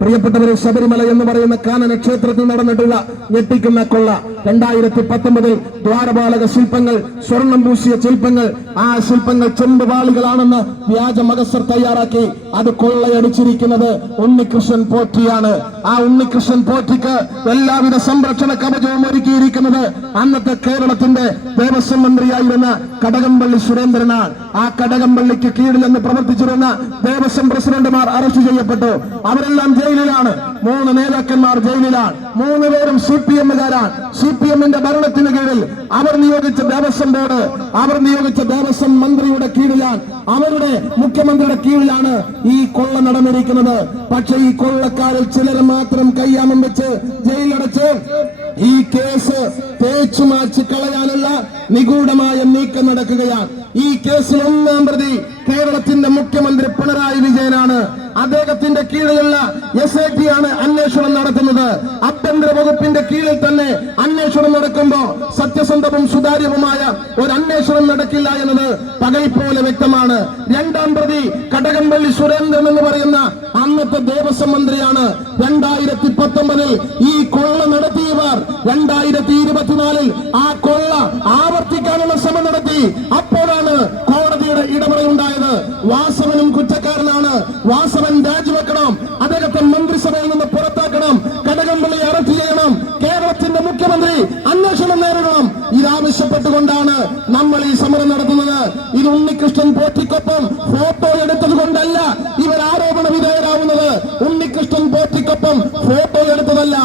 പ്രിയപ്പെട്ടവരെ, ശബരിമല എന്ന് പറയുന്ന കാനന ക്ഷേത്രത്തിൽ നടന്നിട്ടുള്ള ഞെട്ടിക്കുന്ന കൊള്ള 2019 ദ്വാരപാലക ശില്പങ്ങൾ, സ്വർണം പൂശിയ ശില്പങ്ങൾ, ആ ശില്പങ്ങൾ ചെമ്പുപാളികളാണെന്ന് വ്യാജ മകസർ തയ്യാറാക്കി അത് കൊള്ളയടിച്ചിരിക്കുന്നത് ഉണ്ണികൃഷ്ണൻ പോറ്റിയാണ്. ആ ഉണ്ണികൃഷ്ണൻ പോറ്റിക്ക് എല്ലാവിധ സംരക്ഷണ കവചവും ഒരുക്കിയിരിക്കുന്നത് അന്നത്തെ കേരളത്തിന്റെ ദേവസ്വം മന്ത്രിയായിരുന്ന കടകംപള്ളി സുരേന്ദ്രനാണ്. ആ കടകംപള്ളിക്ക് കീഴിൽ നിന്ന് പ്രവർത്തിച്ചിരുന്ന ദേവസ്വം പ്രസിഡന്റുമാർ അറസ്റ്റ് ചെയ്യപ്പെട്ടു. അവരെല്ലാം ജയിലിലാണ്. 3 നേതാക്കന്മാർ ജയിലിലാണ്. 3 പേരും CPM-കാരാണ്. CPM-ന്റെ ഭരണത്തിന് കീഴിൽ അവർ നിയോഗിച്ച ദേവസ്വം ബോർഡ്, അവർ നിയോഗിച്ച ദേവസ്വം മന്ത്രിയുടെ കീഴിലാണ്, അവരുടെ മുഖ്യമന്ത്രിയുടെ കീഴിലാണ് ഈ കൊള്ള നടന്നിരിക്കുന്നത്. പക്ഷെ ഈ കൊള്ളക്കാരിൽ ചിലർ മാത്രം കയ്യാമം വെച്ച് ജയിലടച്ച് ഈ കേസ് തേച്ചുമാച്ച് കളയാനുള്ള നിഗൂഢമായ നീക്കം നടക്കുകയാണ്. ഈ കേസിൽ 1-ാം പ്രതി കേരളത്തിന്റെ മുഖ്യമന്ത്രി പിണറായി വിജയനാണ്. അദ്ദേഹത്തിന്റെ കീഴിലുള്ള SIT ആണ് അന്വേഷണം നടത്തുന്നത്. ആഭ്യന്തര വകുപ്പിന്റെ കീഴിൽ തന്നെ അന്വേഷണം നടക്കുമ്പോ സത്യസന്ധവും സുതാര്യവുമായ ഒരു അന്വേഷണം നടക്കില്ല എന്നത് പകൽ പോലെ വ്യക്തമാണ്. 2-ാം പ്രതി കടകംപള്ളി സുരേന്ദ്രൻ എന്ന് പറയുന്ന അന്നത്തെ ദേവസ്വം മന്ത്രിയാണ്. 2019 ഈ കൊള്ള നടത്തിയവർ 2024 ആ കൊള്ള ആവർത്തിക്കാനുള്ള ശ്രമം നടത്തി. അപ്പോഴാണ് കോടതിയുടെ ഇടപെടലുണ്ടായത്. വാസവനും കുറ്റക്കാരനാണ്. വാസവൻ രാജിവെക്കണം, അദ്ദേഹത്തെ മന്ത്രിസഭയിൽ നിന്ന് പുറത്താക്കണം, കടകംപള്ളിയെ അറസ്റ്റ് ചെയ്യണം, കേരളത്തിന്റെ മുഖ്യമന്ത്രി അന്വേഷണം നേരിടണം. ഇതാവശ്യപ്പെട്ടുകൊണ്ടാണ് നമ്മൾ ഈ സമരം നടത്തുന്നത്. ഇത് ഉണ്ണികൃഷ്ണൻ പോറ്റിക്കൊപ്പം ഫോട്ടോ എടുത്തത് കൊണ്ടല്ല ഇവർ ആരോപണ വിധേയരാവുന്നത്. ഉണ്ണികൃഷ്ണൻ പോറ്റിക്കൊപ്പം ഫോട്ടോ എടുത്തതല്ല.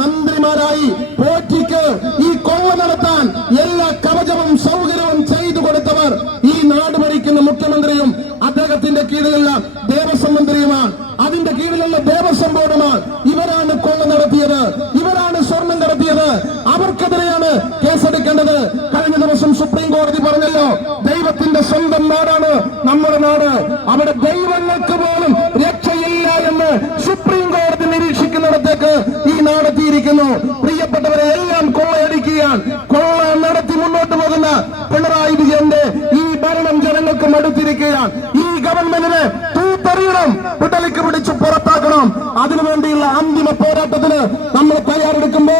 മന്ത്രിമാരായി പോറ്റിക്ക് ഈ കൊള്ള നടത്താൻ എല്ലാ കവചവും സൗകര്യവും ചെയ്തു കൊടുത്തവർ ഈ നാട് ഭരിക്കുന്ന മുഖ്യമന്ത്രിയും അദ്ദേഹത്തിന്റെ കീഴിലുള്ള ദേവസ്വം മന്ത്രിയുമാണ്. അതിന്റെ കീഴിലുള്ള ദേവസ്വം ബോർഡുമാണ്. ഇവരാണ് കൊള്ള നടത്തിയത്, ഇവരാണ് സ്വർണം നടത്തിയത്. അവർക്കെതിരെയാണ് കേസെടുക്കേണ്ടത്. കഴിഞ്ഞ ദിവസം സുപ്രീം കോടതി പറഞ്ഞല്ലോ, ദൈവത്തിന്റെ സ്വന്തം നാടാണ് നമ്മുടെ നാട്, അവിടെ ദൈവങ്ങൾക്ക് പോലും രക്ഷയില്ല എന്ന് സുപ്രീം കോടതി നിരീക്ഷിക്കുന്നിടത്തേക്ക് ഈ നാടെത്തിയിരിക്കുന്നു. പ്രിയപ്പെട്ടവരെ, എല്ലാം കൊള്ളയടിക്കുകയാണ്. കൊള്ള നടത്തി മുന്നോട്ട് പോകുന്ന പിണറായി വിജയന്റെ ഈ ഭരണം ജനങ്ങൾക്ക് മടുത്തിരിക്കുകയാണ്. ഈ ഗവൺമെന്റിനെ തൂത്തെറിയണം, പിടലിക്ക് പിടിച്ച് പുറത്താക്കണം. അതിനുവേണ്ടിയുള്ള അന്തിമ പോരാട്ടത്തിന് നമ്മൾ തയ്യാറെടുക്കുമ്പോ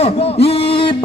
ഈ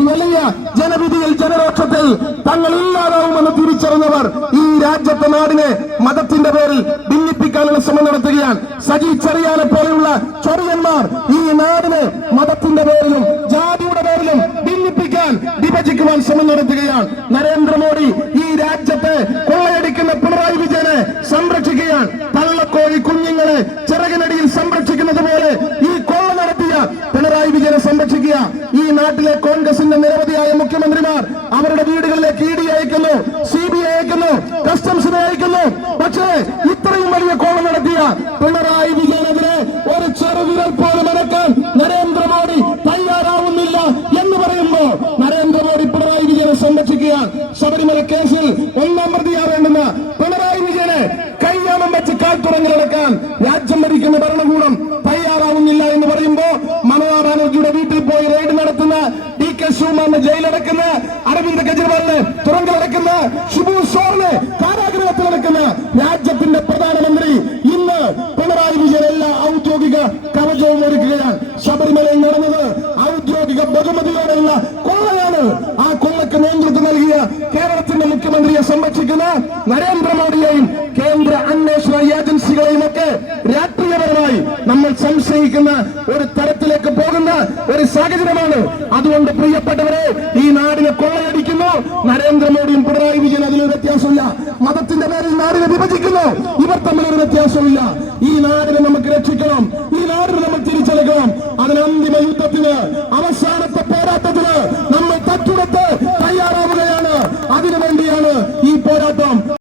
വലിയ ജനവിധിയിൽ, ജനരോക്ഷത്തിൽ തങ്ങൾ ഇല്ലാതാവുമെന്ന് തിരിച്ചറിഞ്ഞവർ ഈ രാജ്യത്തെ നാടിനെ മതത്തിന്റെ പേരിൽ ഭിന്നിപ്പിക്കാനുള്ള ശ്രമം നടത്തുകയാണ്. സജി ചെറിയാനെ പോലെയുള്ള ചൊറിയന്മാർ ഈ നാടിനെ മതത്തിന്റെ പേരിലും ജാതിയുടെ പേരിലും ഭിന്നിപ്പിക്കാൻ, വിഭജിക്കുവാൻ ശ്രമം നടത്തുകയാണ്. നരേന്ദ്രമോദി ഈ രാജ്യത്തെ കൊള്ളയടിക്കുന്ന പിണറായി വിജയനെ സംരക്ഷിക്കുകയാണ്. തള്ളക്കോഴി കുഞ്ഞുങ്ങളെ ചിറകിനടിയിൽ സംരക്ഷിക്കുന്നത് പോലെ ഈ കൊള്ള നടത്തിയ പിണറായി വിജയനെ സംരക്ഷിക്കുക. ഈ നാട്ടിലെ കോൺഗ്രസിന്റെ നിരവധിയായ മുഖ്യമന്ത്രിമാർ അവരുടെ വീടുകളിലേക്ക് ED അയക്കുന്നു, CBI അയക്കുന്നു, കസ്റ്റംസിനെ അയക്കുന്നു. പക്ഷേ ഇത്രയും വലിയ കൊള്ള നടത്തിയ പിണറായി വിജയനെതിരെ ഒരു ചെറുവിരൽ പോലും അനക്കാൻ നരേന്ദ്രമോദി തയ്യാറാവുന്നില്ല എന്ന് പറയുമ്പോ നരേന്ദ്രമോദി പിണറായി വിജയനെ സംരക്ഷിക്കുകയാണ്. ശബരിമല കേസിൽ 1-ാം പ്രതിയാവേണ്ടുന്ന പിണറായി വിജയനെ കയ്യാമം വെച്ച് കാൽത്തുറങ്ങി നടക്കാൻ രാജ്യം ഭരിക്കുന്ന ഭരണകൂടം തയ്യാറാവുന്നില്ല എന്ന് പറയുമ്പോ മമതാ ബാനർജിയുടെ വീട്ടിൽ പോയി റെയ്ഡ് നടത്തുന്ന DK ശിവകുമാറിനെ ജയിലടക്കുന്ന, അരവിന്ദ് കെജ്രിവാളിനെ തുറങ്കിലടക്കുന്ന, ഷിബു സോറിനെ കാരാഗൃഹത്തിലടക്കുന്ന രാജ്യത്തിന്റെ പ്രധാനമന്ത്രി ഇന്ന് പിണറായി വിജയൻ എല്ലാ ഔദ്യോഗിക കവചവും ഒരുക്കുകയാണ്. ശബരിമലയിൽ നടന്നത് ഔദ്യോഗിക ബഹുമതിയോടെയുള്ള കൊള്ളയാണ്. ആ കൊള്ളക്ക് നേതൃത്വം നൽകിയ കേരളത്തിന്റെ മുഖ്യമന്ത്രിയെ സംരക്ഷിക്കുന്ന നരേന്ദ്രമോദിയെയും കേന്ദ്ര അന്വേഷണ ഏജൻസികളെയും ഒക്കെ രാഷ്ട്രീയപരമായി നമ്മൾ സംശയിക്കുന്ന ഒരു തരത്തിലേക്ക് പോകുന്ന ഒരു സാഹചര്യമാണ്. അതുകൊണ്ട് പ്രിയപ്പെട്ടവരെ, ഈ നാടിനെ കൊള്ളയടിക്കുന്നു നരേന്ദ്രമോദിയും പിണറായി വിജയൻ. അതിലൊരു വ്യത്യാസമില്ല. മതത്തിന്റെ പേരിൽ നാടിനെ വിഭജിക്കുന്നു, ഇവർ തമ്മിലൊരു വ്യത്യാസമില്ല. ഈ നാടിനെ നമുക്ക് രക്ഷിക്കണം, ഈ നാടിനെ നമ്മൾ തിരിച്ചെടുക്കണം. അതിന് അന്തിമ യുദ്ധത്തിന് അവസാന